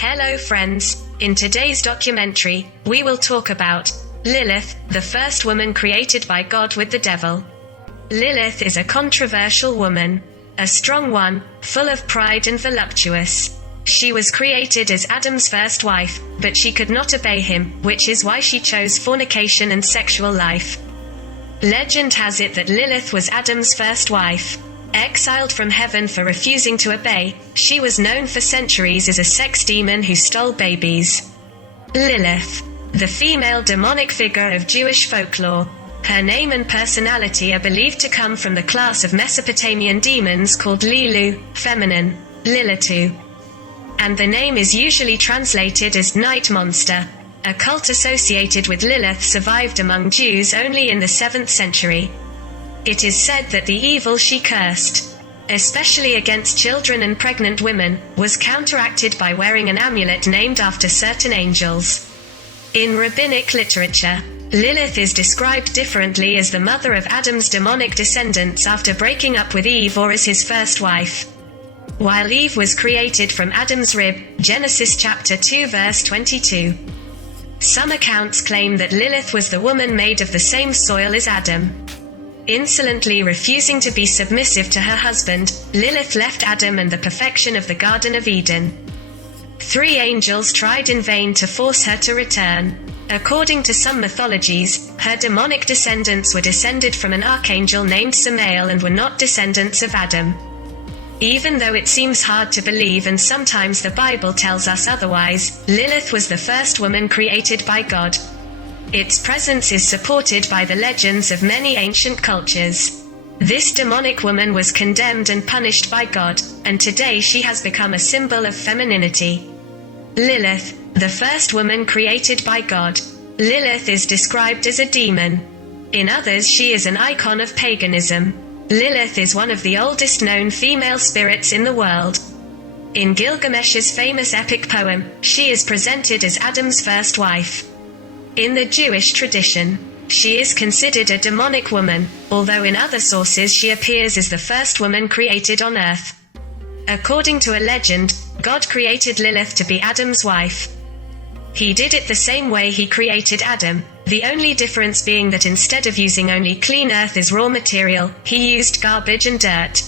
Hello friends, in today's documentary, we will talk about Lilith, the first woman created by God with the devil. Lilith is a controversial woman, a strong one, full of pride and voluptuous. She was created as Adam's first wife, but she could not obey him, which is why she chose fornication and sexual life. Legend has it that Lilith was Adam's first wife. Exiled from heaven for refusing to obey, she was known for centuries as a sex demon who stole babies. Lilith, the female demonic figure of Jewish folklore. Her name and personality are believed to come from the class of Mesopotamian demons called lilû, feminine, lilītu. And the name is usually translated as night monster. A cult associated with Lilith survived among Jews only in the 7th century. It is said that the evil she cursed, especially against children and pregnant women, was counteracted by wearing an amulet named after certain angels. In rabbinic literature, Lilith is described differently as the mother of Adam's demonic descendants after breaking up with Eve, or as his first wife. While Eve was created from Adam's rib, Genesis chapter 2 verse 22. Some accounts claim that Lilith was the woman made of the same soil as Adam. Insolently refusing to be submissive to her husband, Lilith left Adam and the perfection of the Garden of Eden. 3 angels tried in vain to force her to return. According to some mythologies, her demonic descendants were descended from an archangel named Samael and were not descendants of Adam. Even though it seems hard to believe and sometimes the Bible tells us otherwise, Lilith was the first woman created by God. Its presence is supported by the legends of many ancient cultures. This demonic woman was condemned and punished by God, and today she has become a symbol of femininity. Lilith, the first woman created by God. Lilith is described as a demon. In others, she is an icon of paganism. Lilith is one of the oldest known female spirits in the world. In Gilgamesh's famous epic poem, she is presented as Adam's first wife. In the Jewish tradition, she is considered a demonic woman, although in other sources she appears as the first woman created on earth. According to a legend, God created Lilith to be Adam's wife. He did it the same way he created Adam, the only difference being that instead of using only clean earth as raw material, he used garbage and dirt.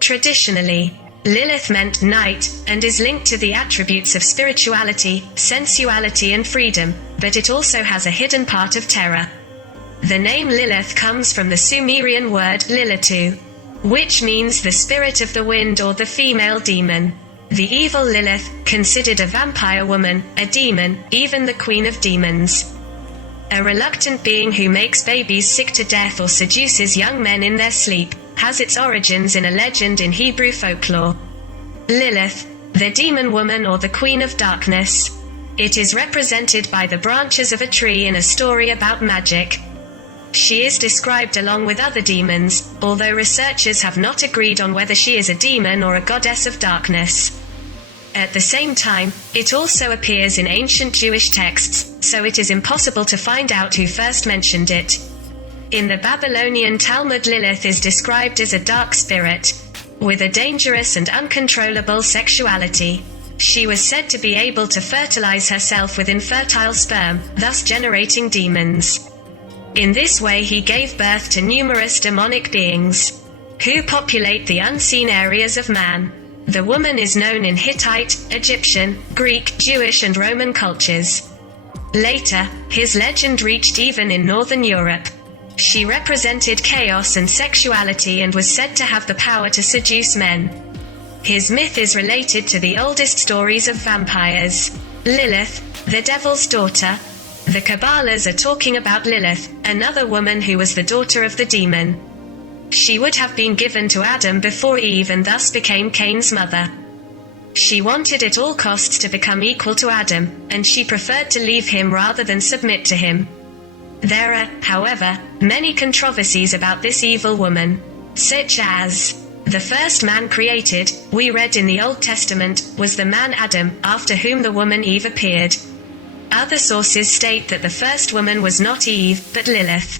Traditionally, Lilith meant night, and is linked to the attributes of spirituality, sensuality and freedom, but it also has a hidden part of terror. The name Lilith comes from the Sumerian word lilītu, which means the spirit of the wind or the female demon. The evil Lilith, considered a vampire woman, a demon, even the queen of demons. A reluctant being who makes babies sick to death or seduces young men in their sleep, has its origins in a legend in Hebrew folklore. Lilith, the demon woman or the queen of darkness. It is represented by the branches of a tree in a story about magic. She is described along with other demons, although researchers have not agreed on whether she is a demon or a goddess of darkness. At the same time, it also appears in ancient Jewish texts, so it is impossible to find out who first mentioned it. In the Babylonian Talmud, Lilith is described as a dark spirit, with a dangerous and uncontrollable sexuality. She was said to be able to fertilize herself with infertile sperm, thus generating demons. In this way he gave birth to numerous demonic beings, who populate the unseen areas of man. The woman is known in Hittite, Egyptian, Greek, Jewish and Roman cultures. Later, his legend reached even in Northern Europe. She represented chaos and sexuality and was said to have the power to seduce men. His myth is related to the oldest stories of vampires. Lilith, the devil's daughter. The Kabbalahs are talking about Lilith, another woman who was the daughter of the demon. She would have been given to Adam before Eve and thus became Cain's mother. She wanted at all costs to become equal to Adam, and she preferred to leave him rather than submit to him. There are, however, many controversies about this evil woman, such as, the first man created, we read in the Old Testament, was the man Adam, after whom the woman Eve appeared. Other sources state that the first woman was not Eve, but Lilith.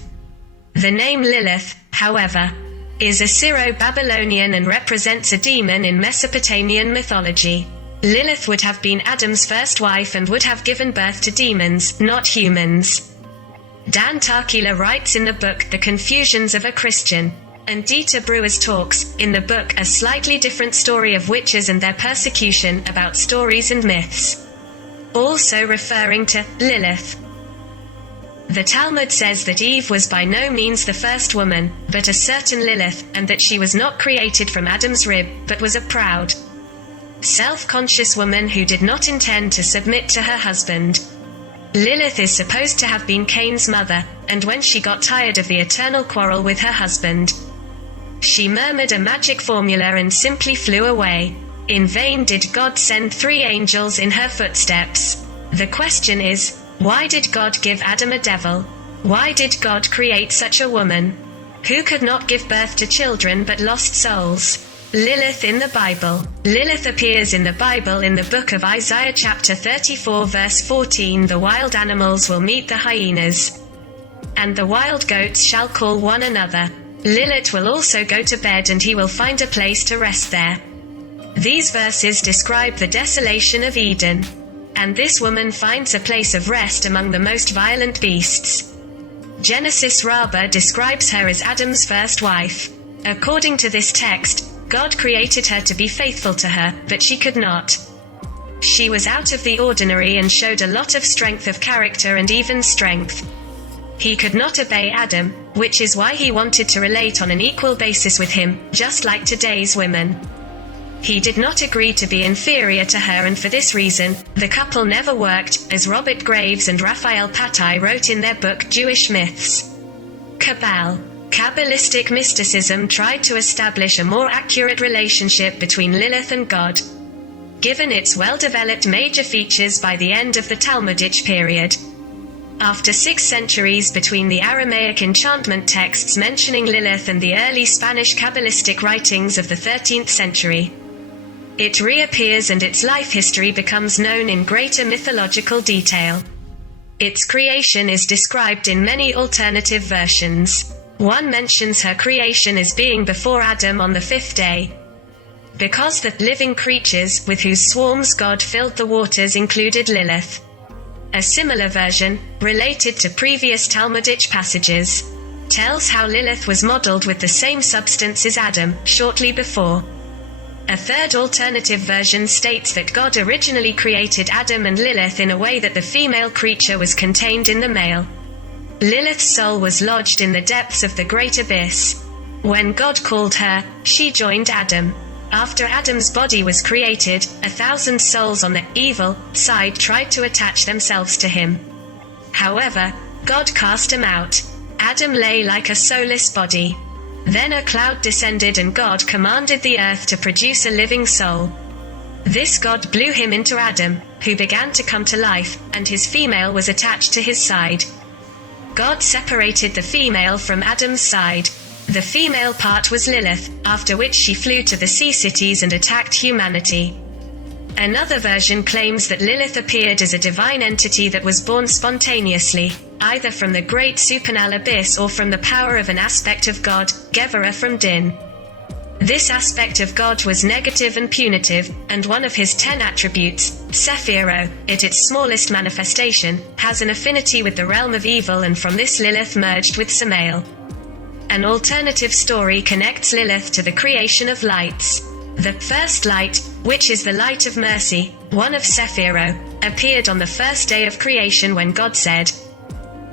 The name Lilith, however, is Assyro-Babylonian and represents a demon in Mesopotamian mythology. Lilith would have been Adam's first wife and would have given birth to demons, not humans. Dan Tarkila writes in the book The Confusions of a Christian, and Dieter Breuers talks, in the book A Slightly Different Story of Witches and Their Persecution, about stories and myths. Also referring to Lilith. The Talmud says that Eve was by no means the first woman, but a certain Lilith, and that she was not created from Adam's rib, but was a proud, self-conscious woman who did not intend to submit to her husband. Lilith is supposed to have been Cain's mother, and when she got tired of the eternal quarrel with her husband, she murmured a magic formula and simply flew away. In vain did God send 3 angels in her footsteps. The question is, why did God give Adam a devil? Why did God create such a woman? Who could not give birth to children but lost souls? Lilith in the Bible. Lilith appears in the Bible in the book of Isaiah chapter 34 verse 14. The wild animals will meet the hyenas, and the wild goats shall call one another. Lilith will also go to bed and he will find a place to rest there. These verses describe the desolation of Eden, and this woman finds a place of rest among the most violent beasts. Genesis Rabbah describes her as Adam's first wife. According to this text, God created her to be faithful to her, but she could not. She was out of the ordinary and showed a lot of strength of character and even strength. He could not obey Adam, which is why he wanted to relate on an equal basis with him, just like today's women. He did not agree to be inferior to her, and for this reason, the couple never worked, as Robert Graves and Raphael Patai wrote in their book Jewish Myths. Kabbal. Kabbalistic mysticism tried to establish a more accurate relationship between Lilith and God, given its well-developed major features by the end of the Talmudic period. After 6 centuries between the Aramaic enchantment texts mentioning Lilith and the early Spanish Kabbalistic writings of the 13th century, it reappears and its life history becomes known in greater mythological detail. Its creation is described in many alternative versions. One mentions her creation as being before Adam on the 5th day, because the living creatures with whose swarms God filled the waters included Lilith. A similar version, related to previous Talmudic passages, tells how Lilith was modeled with the same substance as Adam, shortly before. A third alternative version states that God originally created Adam and Lilith in a way that the female creature was contained in the male. Lilith's soul was lodged in the depths of the great abyss. When God called her, she joined Adam. After Adam's body was created, 1,000 souls on the evil side tried to attach themselves to him. However, God cast them out. Adam lay like a soulless body. Then a cloud descended and God commanded the earth to produce a living soul. This God blew him into Adam, who began to come to life, and his female was attached to his side. God separated the female from Adam's side. The female part was Lilith, after which she flew to the sea cities and attacked humanity. Another version claims that Lilith appeared as a divine entity that was born spontaneously, either from the great supernal abyss or from the power of an aspect of God, Gevurah from Din. This aspect of God was negative and punitive, and one of his 10 attributes, Sephiro, at its smallest manifestation, has an affinity with the realm of evil, and from this Lilith merged with Samael. An alternative story connects Lilith to the creation of lights. The first light, which is the light of mercy, one of Sephiro, appeared on the first day of creation when God said,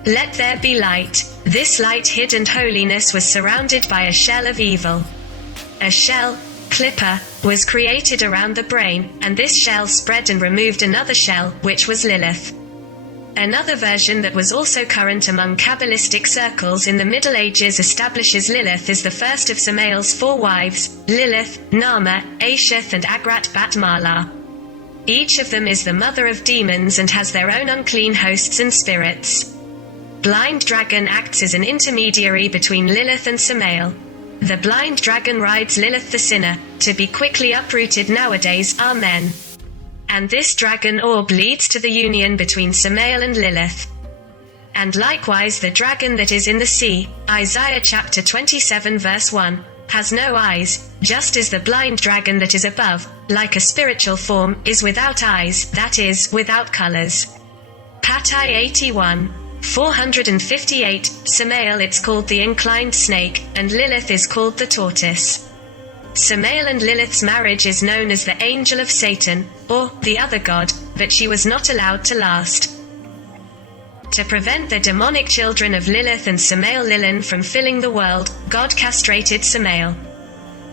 "Let there be light." This light hid, and holiness was surrounded by a shell of evil. A shell, Klippa, was created around the brain, and this shell spread and removed another shell, which was Lilith. Another version that was also current among Kabbalistic circles in the Middle Ages establishes Lilith as the first of Samael's 4 wives, Lilith, Naamah, Asheth and Agrat Bat Mala. Each of them is the mother of demons and has their own unclean hosts and spirits. Blind Dragon acts as an intermediary between Lilith and Samael. The blind dragon rides Lilith the sinner, to be quickly uprooted nowadays, amen. And this dragon orb leads to the union between Samael and Lilith. And likewise the dragon that is in the sea, Isaiah chapter 27 verse 1, has no eyes, just as the blind dragon that is above, like a spiritual form, is without eyes, that is, without colors. Pattai 81. 458, Samael it's called the inclined snake, and Lilith is called the tortoise. Samael and Lilith's marriage is known as the angel of Satan, or the other god, but she was not allowed to last. To prevent the demonic children of Lilith and Samael Lilin from filling the world, God castrated Samael.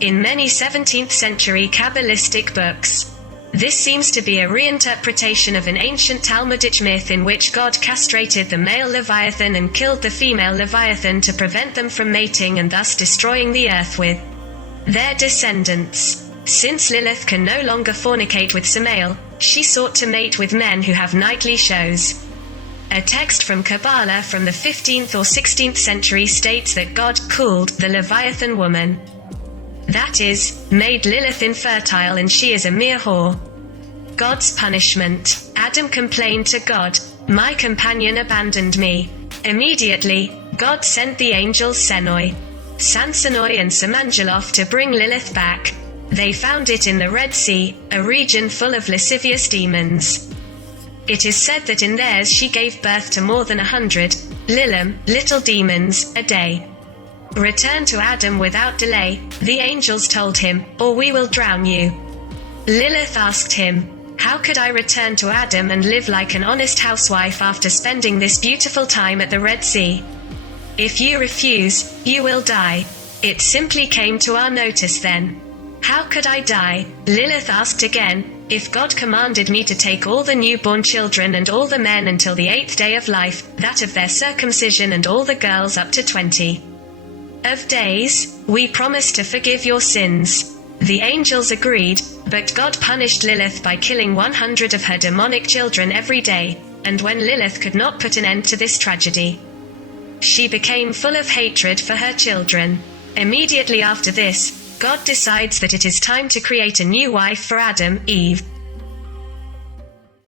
In many 17th century Kabbalistic books, this seems to be a reinterpretation of an ancient Talmudic myth in which God castrated the male Leviathan and killed the female Leviathan to prevent them from mating and thus destroying the earth with their descendants. Since Lilith can no longer fornicate with Samael, she sought to mate with men who have nightly shows. A text from Kabbalah from the 15th or 16th century states that God called the Leviathan woman, that is, made Lilith infertile, and she is a mere whore. God's punishment. Adam complained to God, "My companion abandoned me." Immediately, God sent the angels Senoi, Sansanoi and Samangeloth to bring Lilith back. They found it in the Red Sea, a region full of lascivious demons. It is said that in theirs she gave birth to more than 100 lilû, little demons, a day. Return to Adam without delay, the angels told him, or we will drown you. Lilith asked him, how could I return to Adam and live like an honest housewife after spending this beautiful time at the Red Sea? If you refuse, you will die. It simply came to our notice then. How could I die? Lilith asked again, if God commanded me to take all the newborn children and all the men until the 8th day of life, that of their circumcision, and all the girls up to 20 of days, we promise to forgive your sins. The angels agreed, but God punished Lilith by killing 100 of her demonic children every day, and when Lilith could not put an end to this tragedy, she became full of hatred for her children. Immediately after this, God decides that it is time to create a new wife for Adam, Eve.